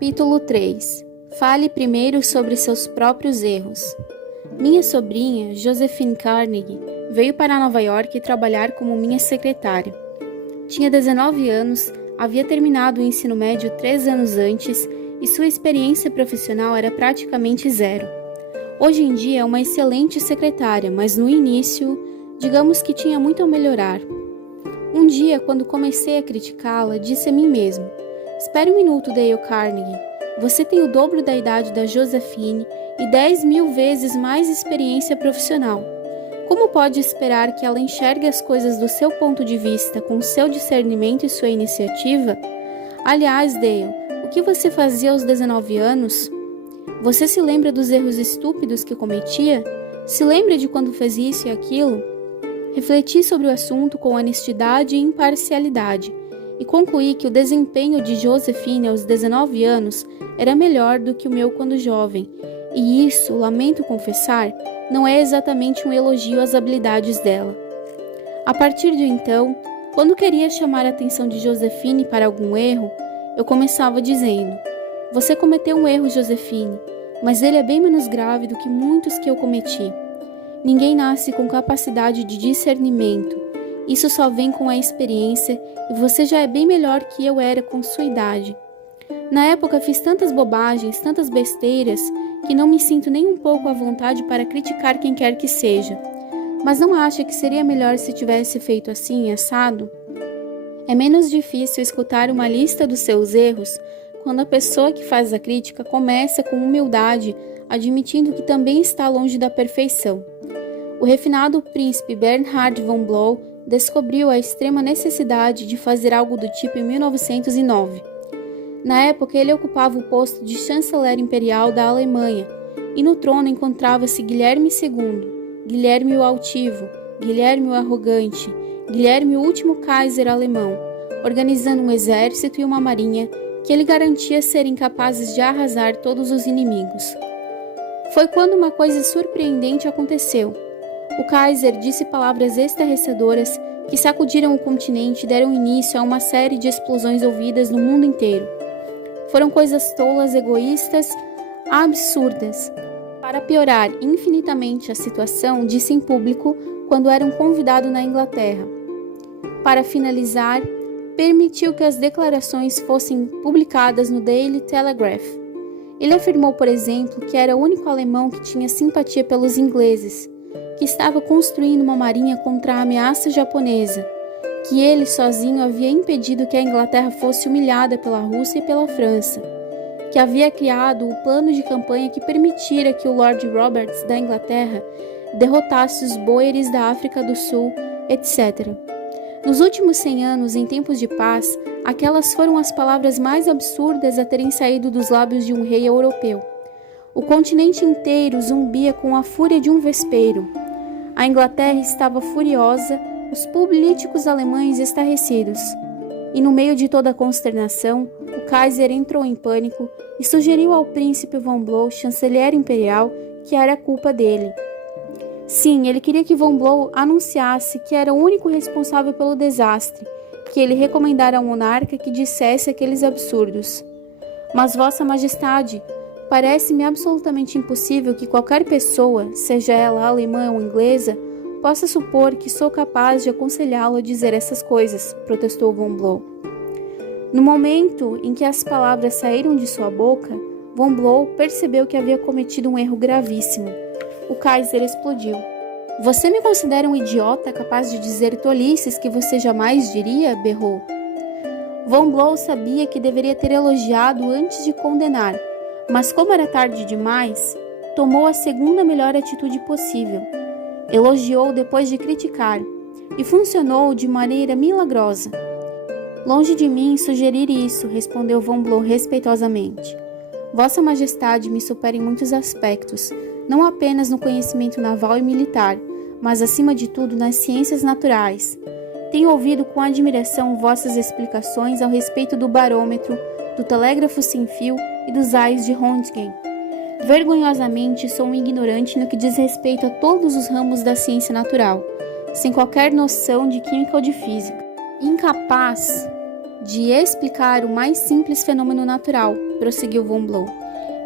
Capítulo 3. Fale primeiro sobre seus próprios erros. Minha sobrinha, Josephine Carnegie, veio para Nova York trabalhar como minha secretária. Tinha 19 anos, havia terminado o ensino médio 3 anos antes e sua experiência profissional era praticamente zero. Hoje em dia é uma excelente secretária, mas no início, digamos que tinha muito a melhorar. Um dia, quando comecei a criticá-la, disse a mim mesmo: "Espere um minuto, Dale Carnegie. Você tem o dobro da idade da Josephine e 10.000 vezes mais experiência profissional. Como pode esperar que ela enxergue as coisas do seu ponto de vista, com seu discernimento e sua iniciativa? Aliás, Dale, o que você fazia aos 19 anos? Você se lembra dos erros estúpidos que cometia? Se lembra de quando fez isso e aquilo?" Refleti sobre o assunto com honestidade e imparcialidade e concluí que o desempenho de Josephine aos 19 anos era melhor do que o meu quando jovem, e isso, lamento confessar, não é exatamente um elogio às habilidades dela. A partir de então, quando queria chamar a atenção de Josephine para algum erro, eu começava dizendo: "Você cometeu um erro, Josephine, mas ele é bem menos grave do que muitos que eu cometi. Ninguém nasce com capacidade de discernimento. Isso só vem com a experiência e você já é bem melhor que eu era com sua idade. Na época fiz tantas bobagens, tantas besteiras, que não me sinto nem um pouco à vontade para criticar quem quer que seja. Mas não acha que seria melhor se tivesse feito assim, assado?" É menos difícil escutar uma lista dos seus erros quando a pessoa que faz a crítica começa com humildade, admitindo que também está longe da perfeição. O refinado príncipe Bernhard von Blow descobriu a extrema necessidade de fazer algo do tipo em 1909. Na época, ele ocupava o posto de chanceler imperial da Alemanha, e no trono encontrava-se Guilherme II, Guilherme o Altivo, Guilherme o Arrogante, Guilherme o último Kaiser alemão, organizando um exército e uma marinha que ele garantia serem capazes de arrasar todos os inimigos. Foi quando uma coisa surpreendente aconteceu. O Kaiser disse palavras estarrecedoras que sacudiram o continente e deram início a uma série de explosões ouvidas no mundo inteiro. Foram coisas tolas, egoístas, absurdas. Para piorar infinitamente a situação, disse em público quando era um convidado na Inglaterra. Para finalizar, permitiu que as declarações fossem publicadas no Daily Telegraph. Ele afirmou, por exemplo, que era o único alemão que tinha simpatia pelos ingleses, que estava construindo uma marinha contra a ameaça japonesa, que ele sozinho havia impedido que a Inglaterra fosse humilhada pela Rússia e pela França, que havia criado o plano de campanha que permitira que o Lord Roberts da Inglaterra derrotasse os boeres da África do Sul, etc. Nos últimos 100 anos, em tempos de paz, aquelas foram as palavras mais absurdas a terem saído dos lábios de um rei europeu. O continente inteiro zumbia com a fúria de um vespeiro. A Inglaterra estava furiosa, os políticos alemães estarrecidos. E no meio de toda a consternação, o Kaiser entrou em pânico e sugeriu ao príncipe von Blow, chanceler imperial, que era culpa dele. Sim, ele queria que von Blow anunciasse que era o único responsável pelo desastre, que ele recomendara ao monarca que dissesse aqueles absurdos. "Mas, Vossa Majestade, parece-me absolutamente impossível que qualquer pessoa, seja ela alemã ou inglesa, possa supor que sou capaz de aconselhá-lo a dizer essas coisas", protestou von Blow. No momento em que as palavras saíram de sua boca, von Blow percebeu que havia cometido um erro gravíssimo. O Kaiser explodiu. "Você me considera um idiota capaz de dizer tolices que você jamais diria?" berrou. Von Blow sabia que deveria ter elogiado antes de condenar, mas como era tarde demais, tomou a segunda melhor atitude possível. Elogiou depois de criticar, e funcionou de maneira milagrosa. "Longe de mim sugerir isso", respondeu von Blow respeitosamente. "Vossa Majestade me supera em muitos aspectos, não apenas no conhecimento naval e militar, mas acima de tudo nas ciências naturais. Tenho ouvido com admiração vossas explicações ao respeito do barômetro, do telégrafo sem fio e dos raios de Röntgen. Vergonhosamente sou um ignorante no que diz respeito a todos os ramos da ciência natural, sem qualquer noção de química ou de física. Incapaz de explicar o mais simples fenômeno natural, prosseguiu von Blow.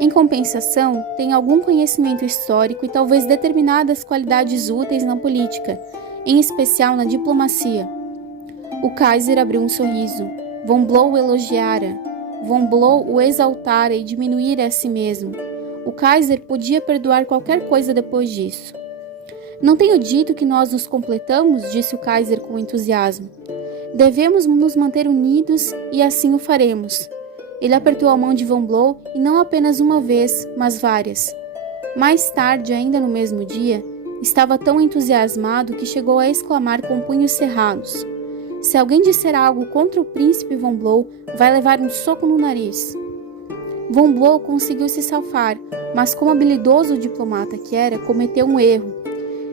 Em compensação, tem algum conhecimento histórico e talvez determinadas qualidades úteis na política, em especial na diplomacia. O Kaiser abriu um sorriso. Von Blow o elogiara. Von Blow o exaltara e diminuíra a si mesmo. O Kaiser podia perdoar qualquer coisa depois disso. Não tenho dito que nós nos completamos, disse o Kaiser com entusiasmo. Devemos nos manter unidos e assim o faremos. Ele apertou a mão de von Blow e não apenas uma vez, mas várias. Mais tarde, ainda no mesmo dia, estava tão entusiasmado que chegou a exclamar com punhos cerrados: se alguém disser algo contra o príncipe von Blow, vai levar um soco no nariz. Von Blow conseguiu se safar, mas como habilidoso diplomata que era, cometeu um erro.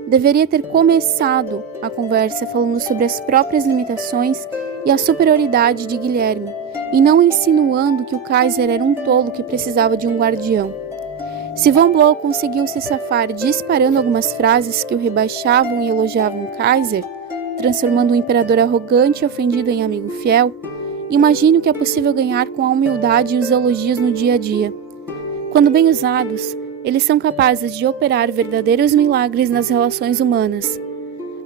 Deveria ter começado a conversa falando sobre as próprias limitações e a superioridade de Guilherme, e não insinuando que o Kaiser era um tolo que precisava de um guardião. Se von Blow conseguiu se safar disparando algumas frases que o rebaixavam e elogiavam o Kaiser, transformando o imperador arrogante e ofendido em amigo fiel, imagine o que é possível ganhar com a humildade e os elogios no dia a dia. Quando bem usados, eles são capazes de operar verdadeiros milagres nas relações humanas.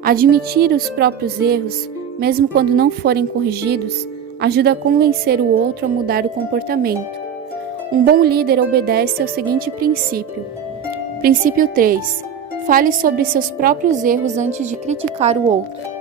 Admitir os próprios erros, mesmo quando não forem corrigidos, ajuda a convencer o outro a mudar o comportamento. Um bom líder obedece ao seguinte princípio. Princípio 3. Fale sobre seus próprios erros antes de criticar o outro.